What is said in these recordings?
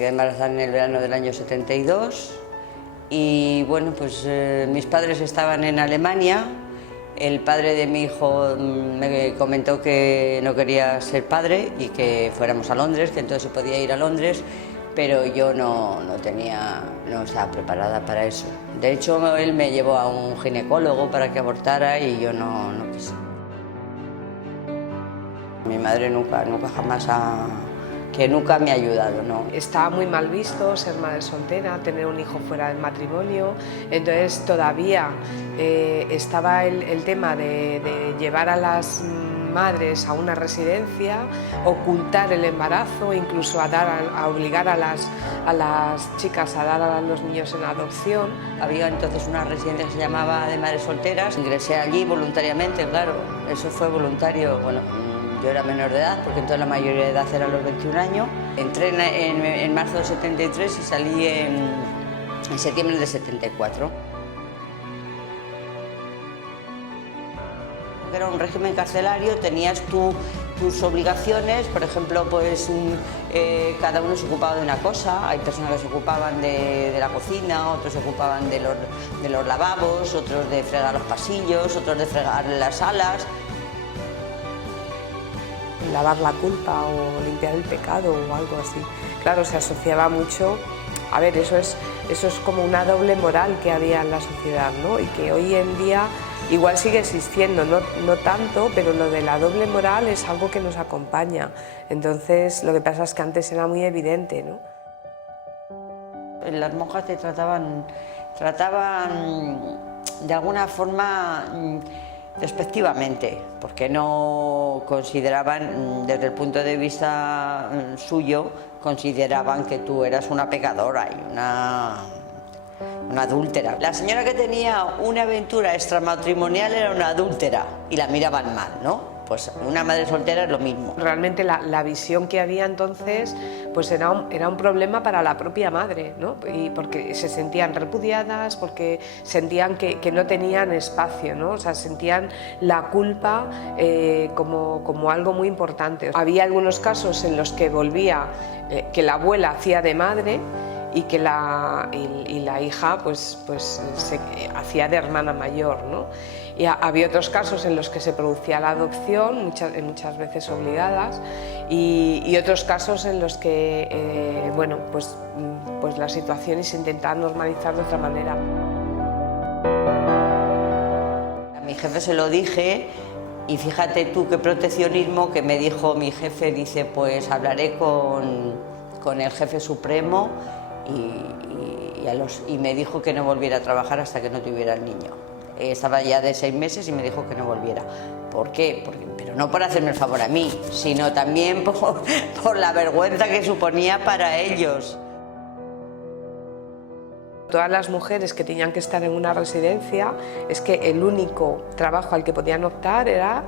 quedé embarazada en el verano del año 72 y bueno, pues mis padres estaban en Alemania. El padre de mi hijo me comentó que no quería ser padre y que fuéramos a Londres, que entonces se podía ir a Londres, pero yo no estaba preparada para eso. De hecho, él me llevó a un ginecólogo para que abortara y yo no quise. Mi madre nunca jamás nunca me ha ayudado, ¿no? Estaba muy mal visto ser madre soltera, tener un hijo fuera del matrimonio, entonces todavía estaba el tema de llevar a las madres a una residencia, ocultar el embarazo, incluso a obligar a las chicas a dar a los niños en adopción. Había entonces una residencia que se llamaba de madres solteras, ingresé allí voluntariamente, claro, eso fue voluntario, bueno. Yo era menor de edad, porque entonces la mayoría de edad era a los 21 años. Entré en marzo del 73 y salí en septiembre del 74. Era un régimen carcelario, tenías tus obligaciones, por ejemplo, pues cada uno se ocupaba de una cosa. Hay personas que se ocupaban de la cocina, otros se ocupaban de los lavabos, otros de fregar los pasillos, otros de fregar las salas. Lavar la culpa o limpiar el pecado o algo así. Claro, se asociaba mucho, a ver, eso es como una doble moral que había en la sociedad, ¿no? Y que hoy en día igual sigue existiendo, no tanto, pero lo de la doble moral es algo que nos acompaña. Entonces, lo que pasa es que antes era muy evidente, ¿no? Las monjas te trataban de alguna forma despectivamente, porque no consideraban, desde el punto de vista suyo, consideraban que tú eras una pecadora y una adúltera. La señora que tenía una aventura extramatrimonial era una adúltera y la miraban mal, ¿no? Pues una madre soltera es lo mismo. Realmente la visión que había entonces pues era un problema para la propia madre, ¿no? Y porque se sentían repudiadas, porque sentían que no tenían espacio, ¿no? O sea, sentían la culpa como algo muy importante. Había algunos casos en los que volvía, que la abuela hacía de madre y que la hija pues se hacía de hermana mayor, ¿no? Y había otros casos en los que se producía la adopción, muchas veces obligadas, y otros casos en los que bueno, pues la situación se intentaba normalizar de otra manera. A mi jefe se lo dije y fíjate tú qué proteccionismo que me dijo mi jefe, dice, pues hablaré con el jefe supremo y me dijo que no volviera a trabajar hasta que no tuviera el niño. Estaba ya de 6 meses y me dijo que no volviera. ¿Por qué? Pero no por hacerme el favor a mí, sino también por la vergüenza que suponía para ellos. Todas las mujeres que tenían que estar en una residencia, es que el único trabajo al que podían optar era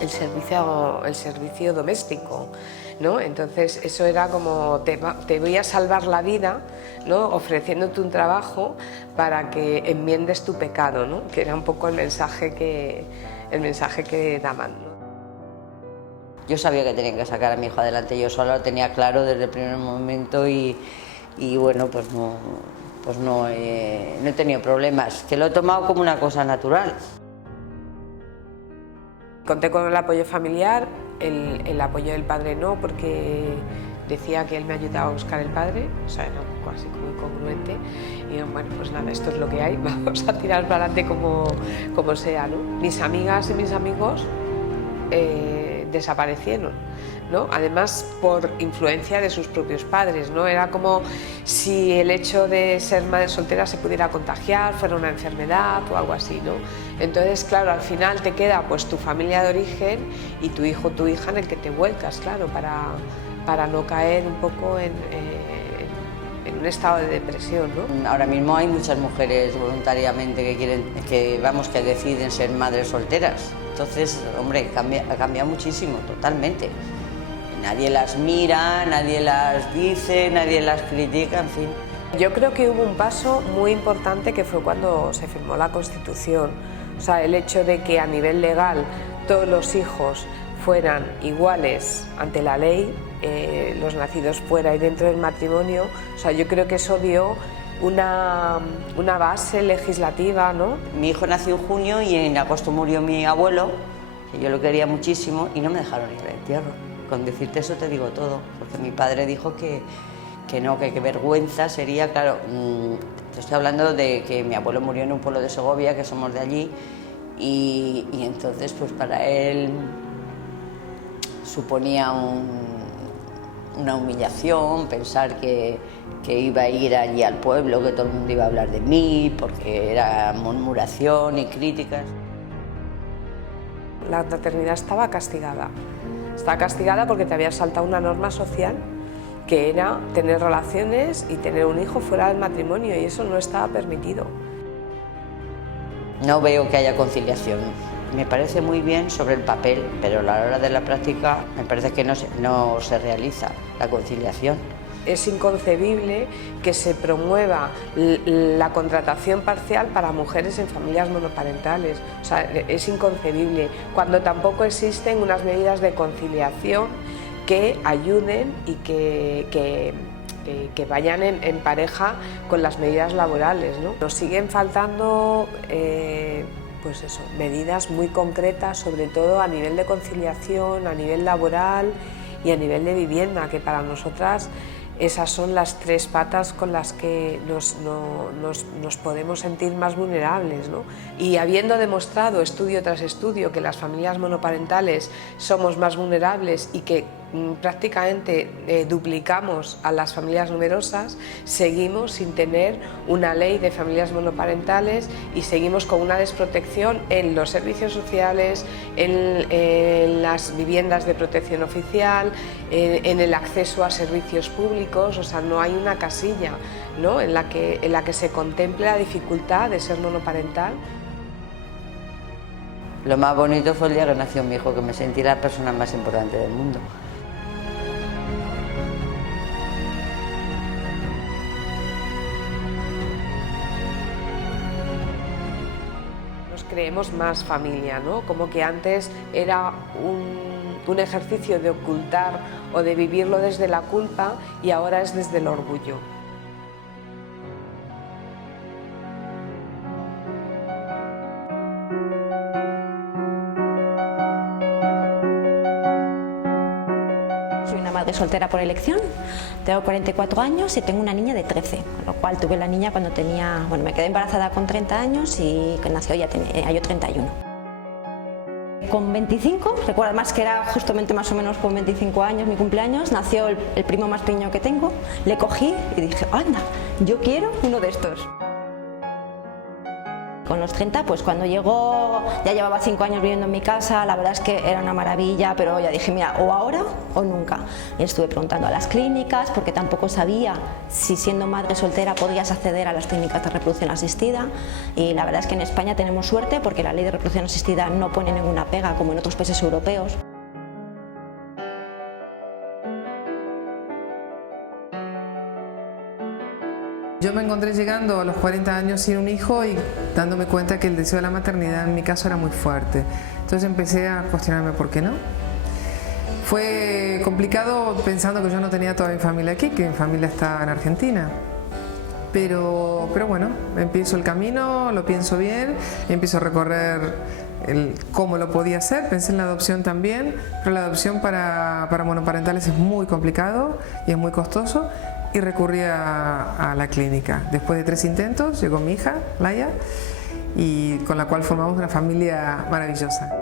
el servicio doméstico, ¿no? Entonces eso era como te voy a salvar la vida, ¿no? Ofreciéndote un trabajo para que enmiendes tu pecado, ¿no? Que era un poco el mensaje que daban, ¿no? Yo sabía que tenía que sacar a mi hijo adelante, yo solo lo tenía claro desde el primer momento y bueno, pues no he tenido problemas, que lo he tomado como una cosa natural. Conté con el apoyo familiar, el apoyo del padre no, porque decía que él me ayudaba a buscar el padre, o sea, era un poco así como incongruente, y bueno, pues nada, esto es lo que hay, vamos a tirar para adelante como sea, ¿no? Mis amigas y mis amigos desaparecieron, ¿no? Además por influencia de sus propios padres, ¿no? Era como si el hecho de ser madre soltera se pudiera contagiar, fuera una enfermedad o algo así, ¿no? Entonces, claro, al final te queda pues tu familia de origen y tu hijo o tu hija en el que te vuelcas, claro, para no caer un poco en un estado de depresión, ¿no? Ahora mismo hay muchas mujeres voluntariamente que deciden ser madres solteras. Entonces, hombre, ha cambiado muchísimo, totalmente. Nadie las mira, nadie las dice, nadie las critica, en fin. Yo creo que hubo un paso muy importante que fue cuando se firmó la Constitución. O sea, el hecho de que a nivel legal todos los hijos fueran iguales ante la ley, los nacidos fuera y dentro del matrimonio. O sea, yo creo que eso dio una base legislativa, ¿no? Mi hijo nació en junio y en agosto murió mi abuelo, que yo lo quería muchísimo, y no me dejaron ir al entierro. Con decirte eso te digo todo, porque mi padre dijo que no, que qué vergüenza sería, claro, te estoy hablando de que mi abuelo murió en un pueblo de Segovia, que somos de allí, y entonces pues para él suponía una humillación pensar que iba a ir allí al pueblo, que todo el mundo iba a hablar de mí, porque era murmuración y críticas. La maternidad estaba castigada. Estaba castigada porque te había saltado una norma social que era tener relaciones y tener un hijo fuera del matrimonio, y eso no estaba permitido. No veo que haya conciliación. Me parece muy bien sobre el papel, pero a la hora de la práctica me parece que no se realiza la conciliación. Es inconcebible que se promueva la contratación parcial para mujeres en familias monoparentales. O sea, es inconcebible, cuando tampoco existen unas medidas de conciliación que ayuden y que vayan en pareja con las medidas laborales, ¿no? Nos siguen faltando pues eso, medidas muy concretas, sobre todo a nivel de conciliación, a nivel laboral y a nivel de vivienda, que para nosotras esas son las tres patas con las que nos podemos sentir más vulnerables, ¿no? Y habiendo demostrado estudio tras estudio que las familias monoparentales somos más vulnerables y que prácticamente duplicamos a las familias numerosas, seguimos sin tener una ley de familias monoparentales y seguimos con una desprotección en los servicios sociales, en las viviendas de protección oficial, en el acceso a servicios públicos. O sea, no hay una casilla, ¿no?, en la que se contemple la dificultad de ser monoparental. Lo más bonito fue el día que nació mi hijo, que me sentí la persona más importante del mundo. Creemos más familia, ¿no? Como que antes era un ejercicio de ocultar o de vivirlo desde la culpa, y ahora es desde el orgullo. Soy una madre soltera por elección, tengo 44 años y tengo una niña de 13, con lo cual tuve la niña cuando tenía, bueno, me quedé embarazada con 30 años y que nació ya tenía yo 31. Con 25, recuerdo además que era justamente más o menos con 25 años mi cumpleaños, nació el primo más pequeño que tengo, le cogí y dije, anda, yo quiero uno de estos. Con los 30, pues cuando llegó, ya llevaba 5 años viviendo en mi casa, la verdad es que era una maravilla, pero ya dije, mira, o ahora o nunca. Y estuve preguntando a las clínicas, porque tampoco sabía si siendo madre soltera podías acceder a las clínicas de reproducción asistida, y la verdad es que en España tenemos suerte porque la ley de reproducción asistida no pone ninguna pega como en otros países europeos. Yo me encontré llegando a los 40 años sin un hijo y dándome cuenta que el deseo de la maternidad en mi caso era muy fuerte. Entonces empecé a cuestionarme por qué no. Fue complicado pensando que yo no tenía toda mi familia aquí, que mi familia está en Argentina. Pero bueno, empiezo el camino, lo pienso bien, empiezo a recorrer cómo lo podía hacer. Pensé en la adopción también, pero la adopción para monoparentales es muy complicado y es muy costoso. Y recurrí a la clínica. Después de 3 intentos llegó mi hija, Laia, y con la cual formamos una familia maravillosa.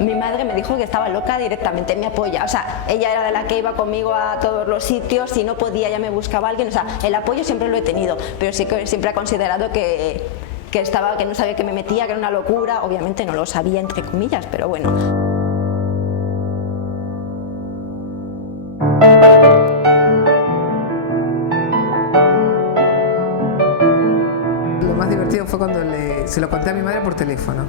Mi madre me dijo que estaba loca directamente, me apoya, o sea, ella era de la que iba conmigo a todos los sitios, si no podía ya me buscaba a alguien, o sea, el apoyo siempre lo he tenido, pero sí que siempre ha considerado que no sabía que me metía, que era una locura, obviamente no lo sabía entre comillas, pero bueno. Fue cuando se lo conté a mi madre por teléfono.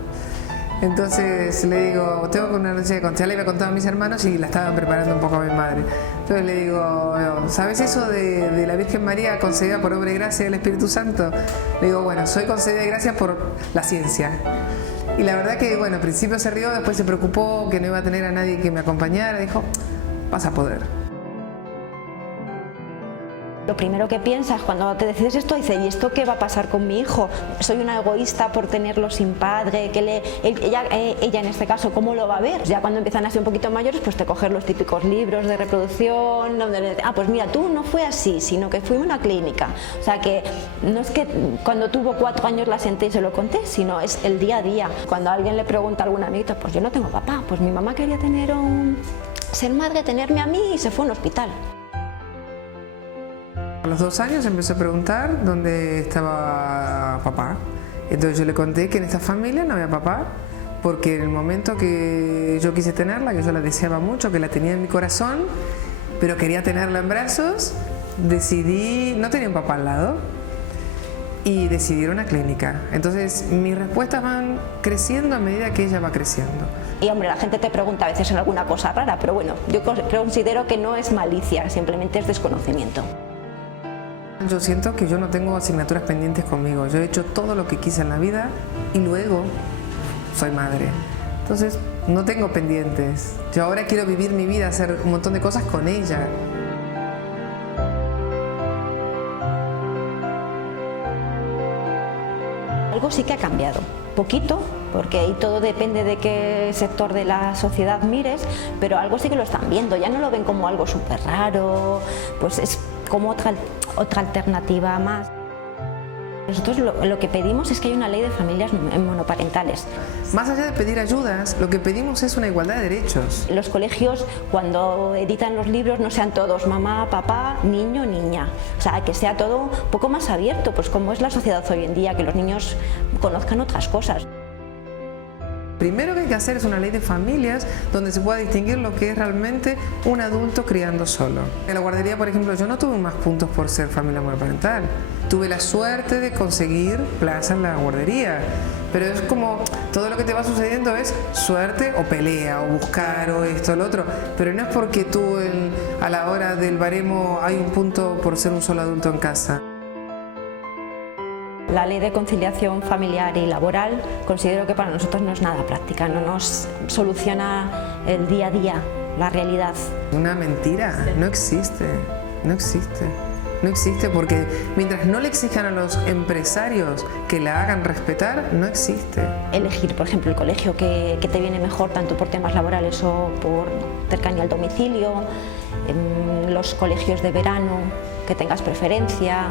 Entonces le digo, tengo una noche de contar, ya le había contado a mis hermanos y la estaban preparando un poco a mi madre. Entonces le digo, ¿sabes eso de la Virgen María concedida por obra y gracia del Espíritu Santo? Le digo, bueno, soy concedida y gracias por la ciencia. Y la verdad que, bueno, al principio se rió, después se preocupó que no iba a tener a nadie que me acompañara. Dijo, vas a poder. Lo primero que piensas cuando te decides esto, dices, ¿y esto qué va a pasar con mi hijo? ¿Soy una egoísta por tenerlo sin padre? Ella en este caso, ¿cómo lo va a ver? Ya cuando empiezan a ser un poquito mayores, pues te coges los típicos libros de reproducción, donde, pues mira, tú no fue así, sino que fui a una clínica. O sea que no es que cuando tuvo 4 años la senté y se lo conté, sino es el día a día. Cuando alguien le pregunta a algún amiguito, pues yo no tengo papá, pues mi mamá quería ser madre, tenerme a mí y se fue a un hospital. A los 2 años empezó a preguntar dónde estaba papá. Entonces yo le conté que en esta familia no había papá, porque en el momento que yo quise tenerla, que yo la deseaba mucho, que la tenía en mi corazón, pero quería tenerla en brazos, no tenía un papá al lado y decidí ir a una clínica. Entonces mis respuestas van creciendo a medida que ella va creciendo. Y hombre, la gente te pregunta a veces en alguna cosa rara, pero bueno, yo considero que no es malicia, simplemente es desconocimiento. Yo siento que yo no tengo asignaturas pendientes conmigo. Yo he hecho todo lo que quise en la vida y luego soy madre. Entonces no tengo pendientes. Yo ahora quiero vivir mi vida, hacer un montón de cosas con ella. Algo sí que ha cambiado, poquito, porque ahí todo depende de qué sector de la sociedad mires, pero algo sí que lo están viendo, ya no lo ven como algo súper raro, pues es como otra alternativa más. Nosotros lo que pedimos es que haya una ley de familias monoparentales. Más allá de pedir ayudas, lo que pedimos es una igualdad de derechos. Los colegios, cuando editan los libros, no sean todos mamá, papá, niño, niña. O sea, que sea todo un poco más abierto, pues como es la sociedad hoy en día, que los niños conozcan otras cosas. Primero que hay que hacer es una ley de familias donde se pueda distinguir lo que es realmente un adulto criando solo. En la guardería, por ejemplo, yo no tuve más puntos por ser familia monoparental. Tuve la suerte de conseguir plaza en la guardería, pero es como todo lo que te va sucediendo es suerte o pelea o buscar o esto o lo otro, pero no es porque tú a la hora del baremo hay un punto por ser un solo adulto en casa. La ley de conciliación familiar y laboral considero que para nosotros no es nada práctica, no nos soluciona el día a día, la realidad. Una mentira, no existe, no existe. No existe porque mientras no le exijan a los empresarios que la hagan respetar, no existe. Elegir, por ejemplo, el colegio que te viene mejor tanto por temas laborales o por cercanía al domicilio, los colegios de verano, que tengas preferencia,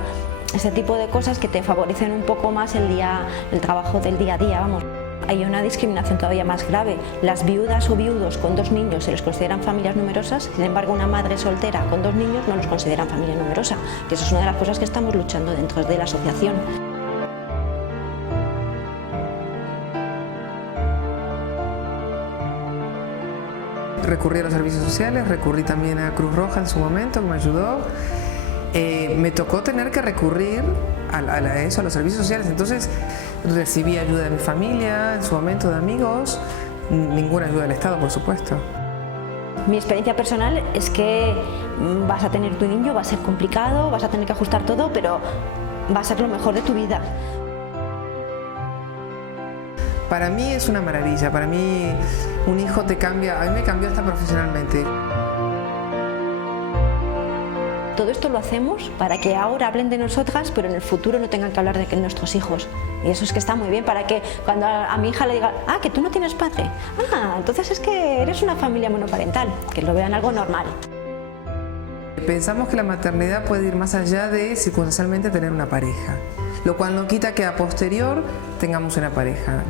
ese tipo de cosas que te favorecen un poco más el trabajo del día a día, vamos. Hay una discriminación todavía más grave. Las viudas o viudos con 2 niños se les consideran familias numerosas, sin embargo una madre soltera con 2 niños no los consideran familia numerosa, que eso es una de las cosas que estamos luchando dentro de la asociación. Recurrí a los servicios sociales, recurrí también a Cruz Roja en su momento, que me ayudó. Me tocó tener que recurrir a los servicios sociales, entonces recibí ayuda de mi familia, en su momento de amigos, ninguna ayuda del Estado, por supuesto. Mi experiencia personal es que vas a tener tu niño, va a ser complicado, vas a tener que ajustar todo, pero va a ser lo mejor de tu vida. Para mí es una maravilla, para mí un hijo te cambia, a mí me cambió hasta profesionalmente. Todo esto lo hacemos para que ahora hablen de nosotras, pero en el futuro no tengan que hablar de nuestros hijos. Y eso es que está muy bien, para que cuando a mi hija le diga, que tú no tienes padre, entonces es que eres una familia monoparental, que lo vean algo normal. Pensamos que la maternidad puede ir más allá de circunstancialmente tener una pareja, lo cual no quita que a posterior tengamos una pareja.